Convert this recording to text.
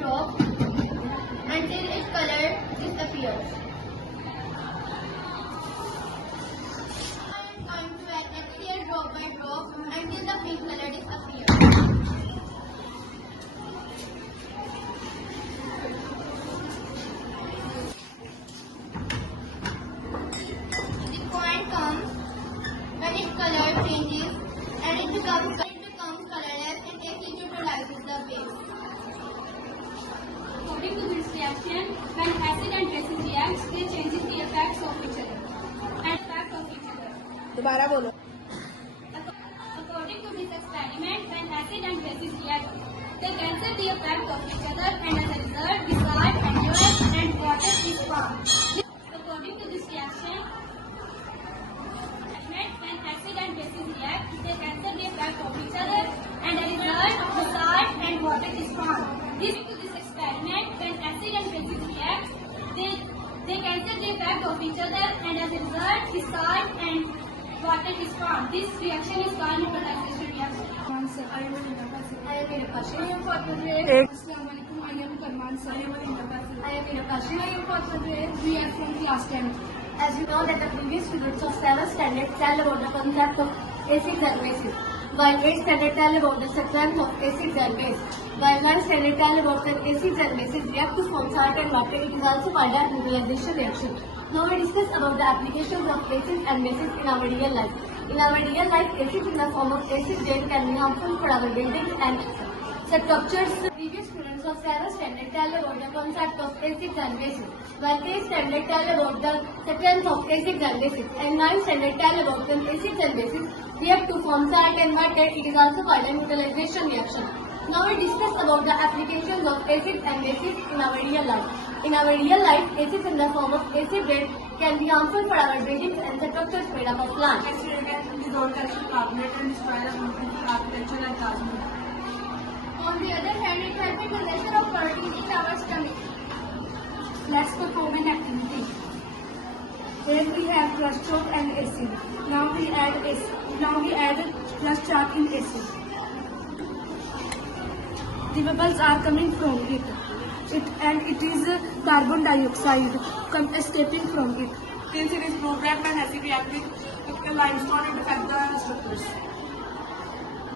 drop until its color disappears. I am going to add HCl drop by drop until the pink color disappears. The point comes when its color changes and it becomes colorless and takes neutralizes the base. According to this reaction, when acid and bases react, they changes the effects of each other. दोबारा बोलो. According to this experiment, when acid and bases react, they cancel the effect of each other, and as a result, the salt and water is formed. According to this reaction, when acid and bases react, they cancel the effect of each other, and as a result, the salt and water is formed. According to this experiment, when acid and bases react, they cancel the effect of each other, and as a result, the salt and water is formed. This reaction is called neutralization reaction. I am Nirakashi. I am Karman sir. We are from class 10. As you know that the previous students of 7th standard tell about the concept of acids and bases, while 8th standard tell about the sequence of acids and bases, while 9th standard tell about the acids and bases react to form salt and water. It is also called a neutralization reaction. Now we discuss about the applications of acids and bases in our real life. In our real life, acids in the form of acid rain can be harmful for our buildings and structures. The previous students of 7th standard tell about the concept of acids and bases, while 8th standard tell about the sequence of acids and bases, and 9th standard tell about the acids and bases react to form salt and water. It is also called a neutralization reaction. Now we discuss about the applications of acids and bases in our real life. In our real life, acids in the form of acid rain can be harmful for our buildings and structures made up of plants. Acid rain can dissolve calcium carbonate and destroy the architecture and plasma. On the other hand, it helps in conversion of proteins in our stomach. Let's perform an activity. Here we have plus chalk and acid. Now we add plus chalk in acid. The bubbles are coming from it. It is carbon dioxide escaping from it. Since it is programmed and acid react with limestone, it affects the structures.